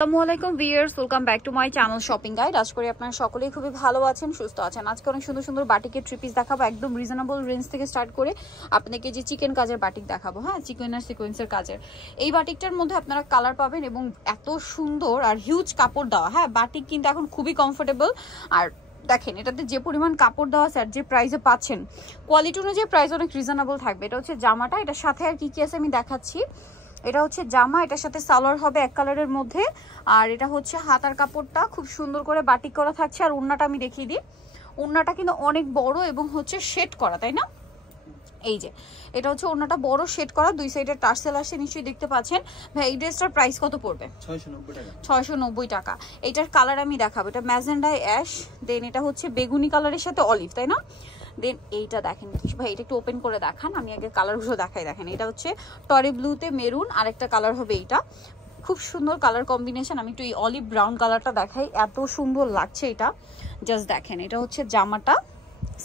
আসসালামু আলাইকুম viewers, welcome back to my channel shopping guide. আশা করি আপনারা সকলেই খুবই ভালো আছেন, সুস্থ আছেন। আজকে অনেক সুন্দর সুন্দর বাটিকের থ্রি পিস দেখাবো, একদম রিজনেবল রেঞ্জ থেকে স্টার্ট করে আপনাদেরকে যে চিকেন কাজের বাটিক দেখাবো। হ্যাঁ, চিকেন আর সিকোয়েন্সের কাজের এই বাটিকটার মধ্যে আপনারা কালার পাবেন এবং এত সুন্দর আর হিউজ কাপড় দেওয়া। হ্যাঁ, বাটিক কিন্তু এখন খুবই কমফোর্টেবল। আর দেখেন এটাতে যে পরিমাণ কাপড় দেওয়া আছে আর যে প্রাইসে পাচ্ছেন, কোয়ালিটি অনুযায়ী প্রাইস অনেক রিজনেবল থাকবে। এটা হচ্ছে জামাটা, এটার সাথে আর কি কি আছে আমি দেখাচ্ছি। এটা হচ্ছে জামা, এটার সাথে সালোয়ার হবে এক কালারের মধ্যে। আর এটা হচ্ছে হাতার কাপড়টা খুব সুন্দর করে বাটিক করা থাকছে। আর ওড়নাটা আমি দেখিয়ে দিই, ওড়নাটা কিন্তু অনেক বড় এবং হচ্ছে শেড করা, তাই না? এই যে এটা হচ্ছে ওড়নাটা বড় শেড করা, দুই সাইডে টার্সেল আসে, নিশ্চয়ই দেখতে পাচ্ছেন। ভাই এই ড্রেসটার প্রাইস কত পড়বে? 690 টাকা। এটার কালার আমি দেখাবো, এটা ম্যাজেন্ডা অ্যাশ, দেন এটা হচ্ছে বেগুনি কালারের সাথে অলিভ, তাই না? দেন এইটা দেখেন ভাই, এটা একটু ওপেন করে দেখান, আমি আগে কালারগুলো দেখাই। দেখেন এটা হচ্ছে টরি ব্লুতে মেরুন, আর একটা কালার হবে এইটা, খুব সুন্দর কালার কম্বিনেশন। আমি একটু এই অলিভ ব্রাউন কালারটা দেখাই, এত সুন্দর লাগছে এটা। জাস্ট দেখেন, এটা হচ্ছে জামাটা,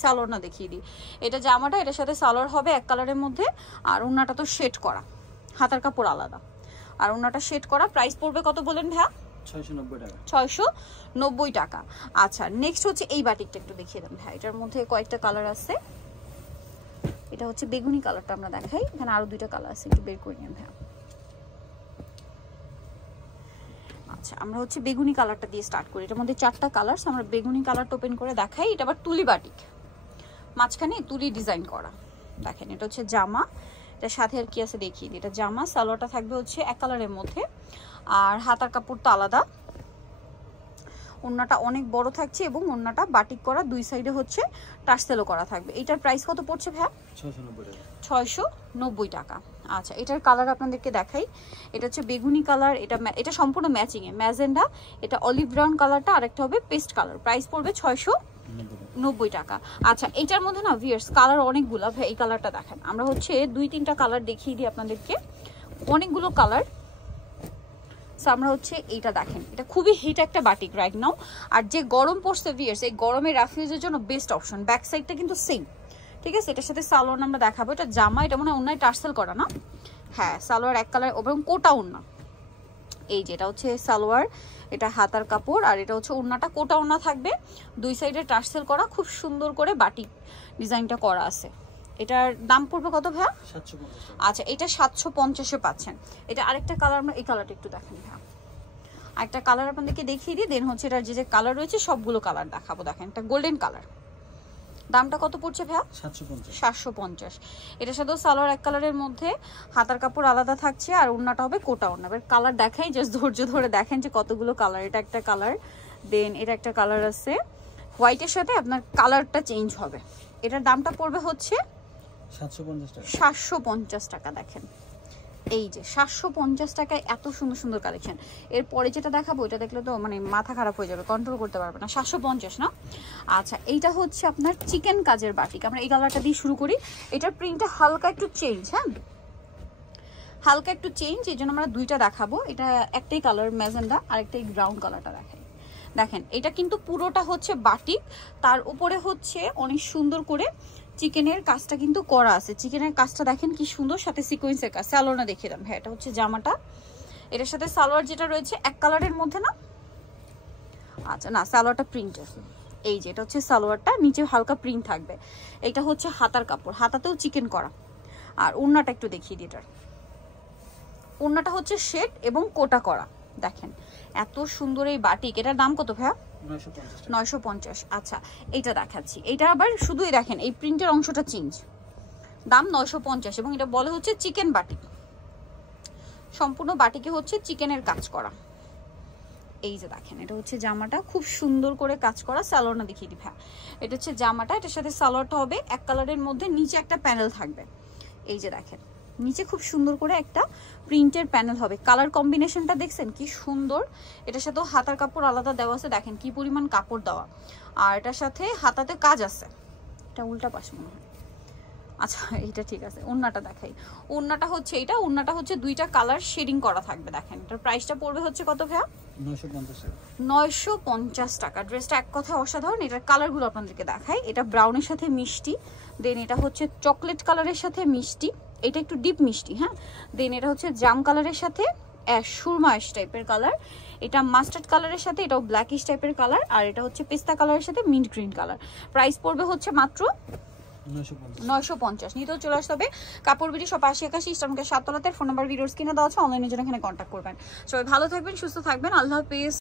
সালোয়ার না দেখিয়ে দিই। এটা জামাটা, এটার সাথে সালোয়ার হবে এক কালারের মধ্যে। আর ওড়নাটা তো শেড করা, হাতার কাপড় আলাদা, আর ওড়নাটা শেড করা। প্রাইস পড়বে কত বলেন ভাইয়া? 690 টাকা। আচ্ছা, নেক্সট হচ্ছে এই বাটিকটা একটু দেখিয়ে দেন ভাই। এটার মধ্যে কয়েকটা কালার আছে, এটা হচ্ছে বেগুনি কালারটা আমরা দেখাই, এখানে আরো দুইটা কালার আছে, একটু বের করে নিন ভাই। আচ্ছা, আমরা হচ্ছে বেগুনি কালারটা দিয়ে স্টার্ট করি। এটার মধ্যে চারটা কালার, আমরা বেগুনি কালারটা ওপেন করে দেখাই। এটা আবার তুলি বাটিক, মাঝখানে তুলি ডিজাইন করা। দেখেন এটা হচ্ছে জামা, এটার সাথে আর কি আছে দেখিয়ে দিই। এটা জামা, সালোয়ারটা থাকবে হচ্ছে এক কালারের মধ্যে, আর হাতার কাপড় তো আলাদা। ওড়নাটা অনেক বড় থাকছে এবং ওড়নাটা বাটিক করা, দুই সাইডে হচ্ছে টার্সেলও করা থাকবে। এটার প্রাইস কত পড়ছে ভাই? 690 টাকা। আচ্ছা, এটার কালার আপনাদেরকে দেখাই। এটা হচ্ছে বেগুনি কালার, এটা সম্পূর্ণ ম্যাচিং এ, ম্যাজেন্ডা, এটা অলিভ ব্রাউন কালারটা, আরেকটা হবে পেস্ট কালার। প্রাইস পড়বে 690 টাকা। আচ্ছা, এটার মধ্যে না ভিউয়ার্স কালার অনেকগুলো। ভাই এই কালারটা দেখেন, আমরা হচ্ছে দুই তিনটা কালার দেখিয়ে দিই আপনাদেরকে, অনেকগুলো কালার। আমরা হচ্ছে এইটা দেখেন, এটা খুবই হিট একটা বাটিক রাইট নাও। আর যে গরম পড়ছে ভিউয়ার্স, এই গরমে রাফিউজের জন্য বেস্ট অপশন। ব্যাক সাইডটা কিন্তু সেম, ঠিক আছে? এটার সাথে সালোয়ার আমরা দেখাবো। এটা জামা, এটা মনে হয় ওড়নায় টার্সেল করা না? হ্যাঁ, সালোয়ার এক কালার এবং কোটা ওড়না। এই যে এটা হচ্ছে সালোয়ার, এটা হাতার কাপড়, আর এটা হচ্ছে ওড়নাটা কোটা ওড়না থাকবে, দুই সাইডে টার্সেল করা, খুব সুন্দর করে বাটিক ডিজাইনটা করা আছে। এটার দাম পড়বে কত ভাইয়া? 750। আচ্ছা, এটা 750-এ পাচ্ছেন। এটা আরেকটা কালার, আমরা এই কালারটা একটু দেখেন ভাইয়া, আরেকটা কালার আপনাদেরকে দেখিয়ে দিই। দেন হচ্ছে এটার যে কালার রয়েছে সবগুলো কালার দেখাবো। দেখেন এটা গোল্ডেন কালার, দামটা কত পড়ছে ভাইয়া? 750। এটার সাথেও সালোয়ার এক কালারের মধ্যে, হাতার কাপড় আলাদা থাকছে, আর ওড়নাটা হবে কোটা ওড়না। এবার কালার দেখাই, জাস্ট ধৈর্য ধরে দেখেন যে কতগুলো কালার। এটা একটা কালার, দেন এটা একটা কালার আছে হোয়াইটের সাথে, আপনার কালারটা চেঞ্জ হবে। এটার দামটা পড়বে হচ্ছে 750 টাকা। দেখেন এই যে 750 টাকায় এত সুন্দর সুন্দর কালেকশন। এরপরে যেটা দেখাবো, এটা দেখলে তো মানে মাথা খারাপ হয়ে যাবে, কন্ট্রোল করতে পারবে না। 750 না? আচ্ছা, এইটা হচ্ছে আপনার চিকেন কাজের বাটিক। আমরা এই কালারটা দিয়ে শুরু করি। এটার প্রিন্টটা হালকা একটু চেঞ্জ, হ্যাঁ হালকা একটু চেঞ্জ, এই জন্য আমরা দুইটা দেখাবো। এটা একটাই কালার ম্যাজেন্ডা, আর একটাই ব্রাউন কালারটা দেখাই। দেখেন এটা কিন্তু পুরোটা হচ্ছে বাটিক, তার উপরে হচ্ছে অনেক সুন্দর করে চিকেনের কাজটা কিন্তু করা আছে। চিকেনের কাজটা দেখেন কি সুন্দর, সাথে সিকোয়েন্সের কাজ। সালোয়ারটা দেখিয়ে দেন ভাই। এটা হচ্ছে জামাটা, এটার সাথে সালোয়ার যেটা রয়েছে এক কালারের মধ্যে না? আচ্ছা না, সালোয়ারটা প্রিন্টের। এই যে এটা হচ্ছে সালোয়ারটা, নিচে হালকা প্রিন্ট থাকবে। এটা হচ্ছে হাতার কাপড়, হাতাতেও চিকেন করা। আর ওড়নাটা একটু দেখিয়ে দিই। এটার ওড়নাটা হচ্ছে শেড এবং কোটা করা। দেখেন এত সুন্দর এই বাটিক। এটার দাম কত ভাইয়া? 950। আচ্ছা, এইটা দেখাচ্ছি। এটা আবার শুধুই দেখেন এই প্রিন্টের অংশটা চেঞ্জ, দাম 950, এবং এটা বলে হচ্ছে চিকেন বাটিক। সম্পূর্ণ বাটিকে হচ্ছে চিকেনের কাজ করা। এই যে দেখেন এটা হচ্ছে জামাটা, খুব সুন্দর করে কাজ করা। সালোয়ারটা দেখিয়ে দিই ভাইয়া। এটা হচ্ছে জামাটা, এটার সাথে সালোয়ারটা হবে এক কালারের মধ্যে, নিচে একটা প্যানেল থাকবে। এই যে দেখেন নিচে খুব সুন্দর করে একটা প্রিন্টের প্যানেল হবে। কালার কম্বিনেশনটা দেখছেন কি সুন্দর। এটার সাথেও হাতার কাপড় আলাদা দেওয়া আছে, দেখেন কি পরিমাণ কাপড় দেওয়া। আর এটার সাথে হাতাতে কাজ আছে। এটা উল্টা পাশ মনে হয়। আচ্ছা এটা ঠিক আছে। ওড়নাটা দেখাই। ওড়নাটা হচ্ছে এইটা, ওড়নাটা হচ্ছে দুইটা কালার শেডিং করা থাকবে। দেখেন এটার প্রাইসটা পড়বে হচ্ছে কত ভাইয়া? 950 টাকা। ড্রেসটা এক কথায় অসাধারণ। এটার কালারগুলো আপনাদেরকে দেখাই। এটা ব্রাউনের সাথে মিষ্টি, দেন এটা হচ্ছে চকলেট কালারের সাথে মিষ্টি, এটা একটু ডিপ মিষ্টি, হ্যাঁ। দেন এটা হচ্ছে জাম কালারের সাথে অ্যাশ সুরমা অ্যাশ টাইপের কালার। এটা মাস্টার্ড কালারের সাথে এটাও ব্ল্যাকিশ টাইপের কালার, আর এটা হচ্ছে পেস্তা কালারের সাথে মিন্ট গ্রিন কালার। প্রাইস পড়বে হচ্ছে মাত্র 950। নিতেও চলে আসতে হবে কাপড় বিডি সব 8081 ইস্টার্নকে 7 তলাতে। ফোন নাম্বার ভিডিওর স্ক্রিনে দেওয়া আছে, অনলাইনে জন্য এখানে কন্ট্যাক্ট করবেন। সবাই ভালো থাকবেন, সুস্থ থাকবেন, আল্লাহ হাফেজ।